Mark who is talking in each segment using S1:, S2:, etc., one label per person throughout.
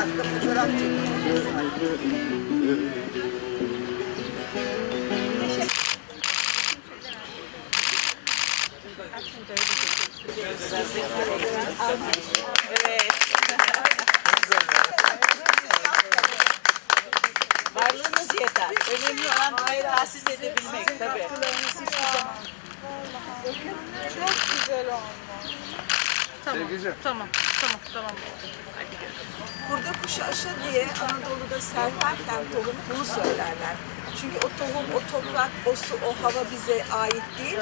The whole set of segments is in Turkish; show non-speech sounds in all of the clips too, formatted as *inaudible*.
S1: dakika fotoğraf çekiyoruz.
S2: Evet. Varlığınız yeter. Önemli olan burayı tahsis edebilmek tabii.
S3: Çok güzel olmuş.
S4: Tamam, tamam, tamam, tamam.
S1: Burada kuşu aşı diye Anadolu'da serperken tohum bunu söylerler. Çünkü o tohum, o toprak, o su, o hava bize ait değil.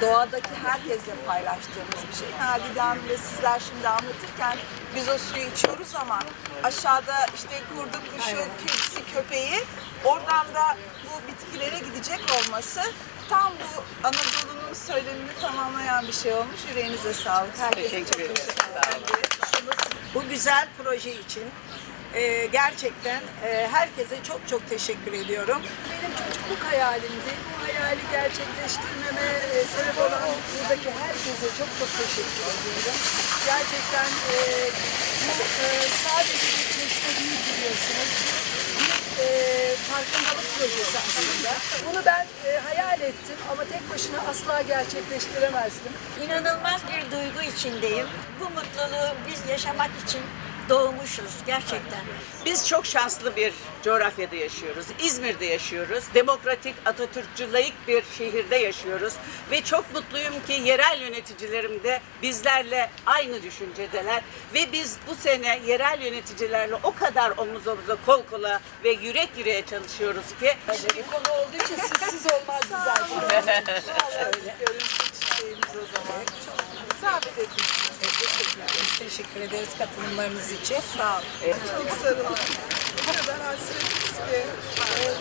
S1: Doğadaki herkesle paylaştığımız bir şey. Nadide Hanım ve sizler şimdi anlatırken biz o suyu içiyoruz ama aşağıda işte kurdu, kuşu, kedisi, köpeği oradan da bu bitkilere gidecek olması tam bu Anadolu'nun söylemini tamamlayan bir şey olmuş. Yüreğinize sağlık. Herkese çok
S2: Teşekkür ederim.
S5: bu güzel proje için e, gerçekten e, herkese çok çok teşekkür ediyorum. Benim çocukluk hayalimdi. Bu hayali gerçekleştirmeme e, sebep olan buradaki herkese çok çok teşekkür ediyorum. Gerçekten e, bu e, sadece bir çeşme değil biliyorsunuz. Bir e, aslında. Bunu ben e, hayal ettim ama tek başına asla gerçekleştiremezdim.
S6: İnanılmaz bir duygu içindeyim. Bu mutluluğu biz yaşamak için doğmuşuz gerçekten.
S2: Biz çok şanslı bir coğrafyada yaşıyoruz. İzmir'de yaşıyoruz. Demokratik, Atatürkçü, layık bir şehirde yaşıyoruz. Ve çok mutluyum ki yerel yöneticilerim de bizlerle aynı düşüncedeler. Ve biz bu sene yerel yöneticilerle o kadar omuz omuza, kol kola ve yürek yüreğe çalışıyoruz ki
S5: Bir konu olduğu için sizsiz olmazdı *laughs* zaten.
S1: Görünsün çiçeğimiz o zaman. Çok.
S5: Teşekkür ederiz katılımlarınız için.
S1: Sağ olun. Çok sarılar. Bu kadar hasretiz ki. E,